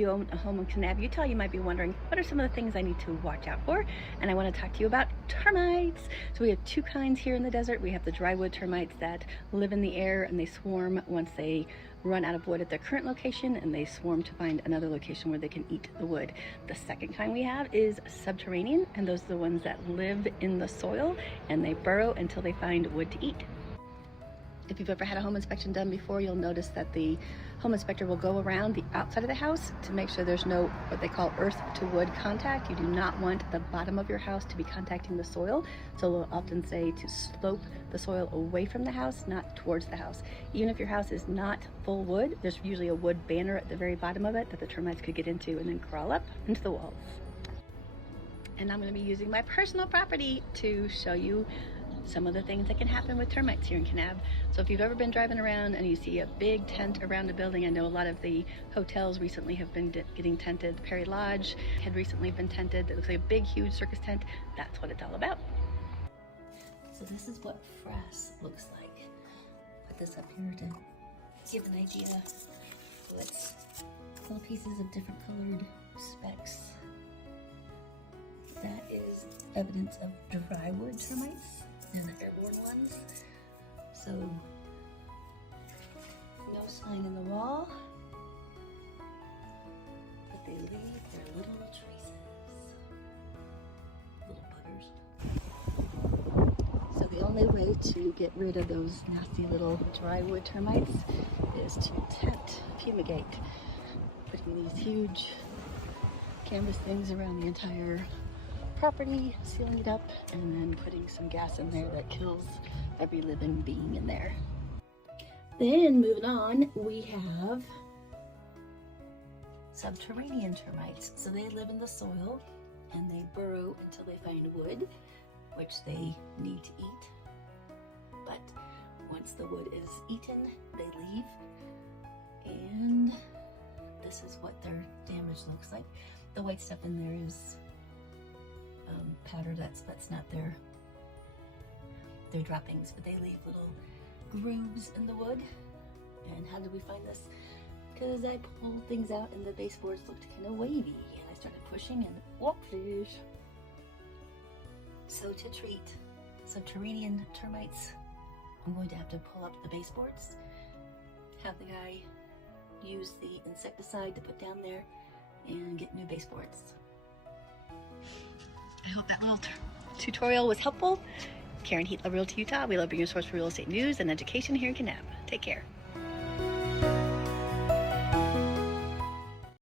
you own a home in Kanab, Utah, you might be wondering, what are some of the things I need to watch out for? And I want to talk to you about termites. So we have two kinds here in the desert. We have the Drywood termites that live in the air and they swarm once they run out of wood at their current location, and they swarm to find another location where they can eat the wood. The second kind we have is subterranean, and those are the ones that live in the soil and they burrow until they find wood to eat. If you've ever had a home inspection done before, you'll notice that the home inspector will go around the outside of the house to make sure there's no what they call earth to wood contact. You do not want the bottom of your house to be contacting the soil. So they'll often say to slope the soil away from the house, not towards the house. Even if your house is not full wood, there's usually a wood banner at the very bottom of it that the termites could get into and then crawl up into the walls. And I'm going to be using my personal property to show you some of the things that can happen with termites here in Kanab. So if you've ever been driving around and you see a big tent around a building, I know a lot of the hotels recently have been getting tented. Perry Lodge had recently been tented. It looks like a big, huge circus tent. That's what it's all about. So this is what frass looks like. Put this up here to give an idea. So it's little pieces of different colored specks. That is evidence of drywood termites. And the airborne ones. So, no sign in the wall, but they leave their little traces, little buggers. So the only way to get rid of those nasty little drywood termites is to tent, fumigate, putting these huge canvas things around the entire property, sealing it up, and then putting some gas in there that kills every living being in there. Then moving on, we have subterranean termites. So they live in the soil and they burrow until they find wood, which they need to eat. But once the wood is eaten, they leave. And this is what their damage looks like. The white stuff in there is powder. That's not their droppings, but they leave little grooves in the wood. And how did we find this? Because I pulled things out and the baseboards looked kind of wavy, and I started pushing and whoopsies. So to treat subterranean termites, I'm going to have to pull up the baseboards, have the guy use the insecticide to put down there, and get new baseboards. I hope that little tutorial was helpful. Karen Heatley, Realty, Utah. We love being your source for real estate news and education here in Kanab. Take care.